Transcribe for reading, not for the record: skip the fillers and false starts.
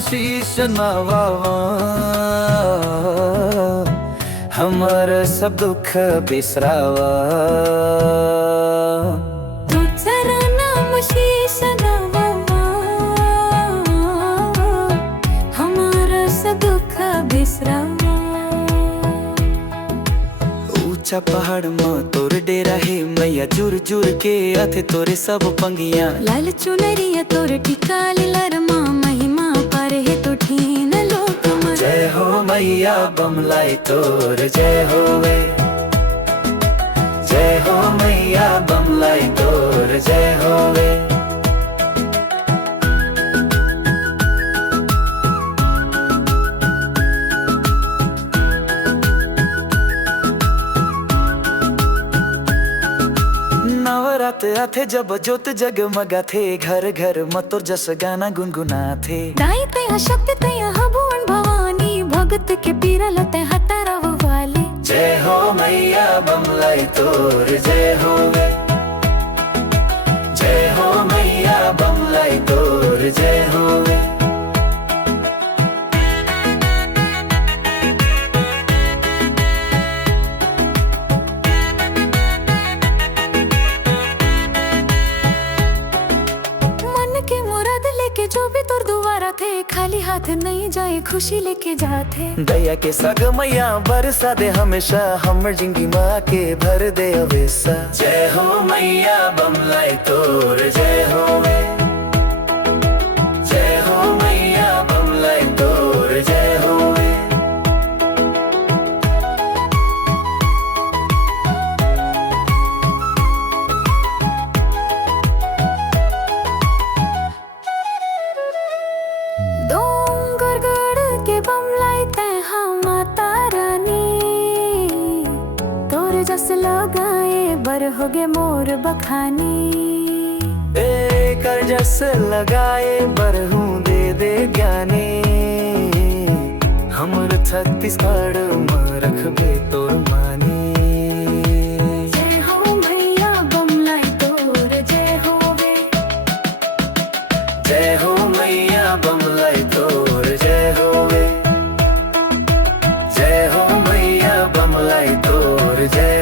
शीश नवावा, हमर सब दुख बिसरावा। तुझरा नाम शीश नवावा, हमर सब दुख बिसरावा। ऊंचा पहाड़ में तोर डेरा है मैया, जुर जुर के अथे तोरे सब पंगिया। लाल चुनरिया तोर टिका लरमा, महिमा पर है तो ठीन लोक मन। जय हो मैया बमलाई तोर जय होवे, जय हो मैया बमलाई तोर जय होवे। नवरात आथे जब जोत जगमगा थे, घर घर मतोर जस गाना गुनगुना थे। दाई ते शक्ति ते हबुन भवानी, भगत के पीरा लते हतारा वाले। जय हो मैया बमलाई तोर जय होवे, जय हो मैया बमलाई तोर जय होवे। जो भी तोर दुआरा थे, खाली हाथ नहीं जाए खुशी लेके जाते। दया के सग मैया बरसा दे हमेशा, हमर जिंदगी माँ के भर दे अवेसा। जय हो मैया बमलाई तोर जय होवे, जय हो मैया बमलाई तोर जय होवे। जस लगाए बर होगे मोर बखानी। कर जस लगाए बरहूं दे दे ज्ञानी, हमर छत्तीसगढ़ में रखबे तोर मानी। जय हो मैया बमलाई तोर जय होवे, जय हो मैया बमलाई तोर जय होवे, जय हो मैया बमलाई तोर जय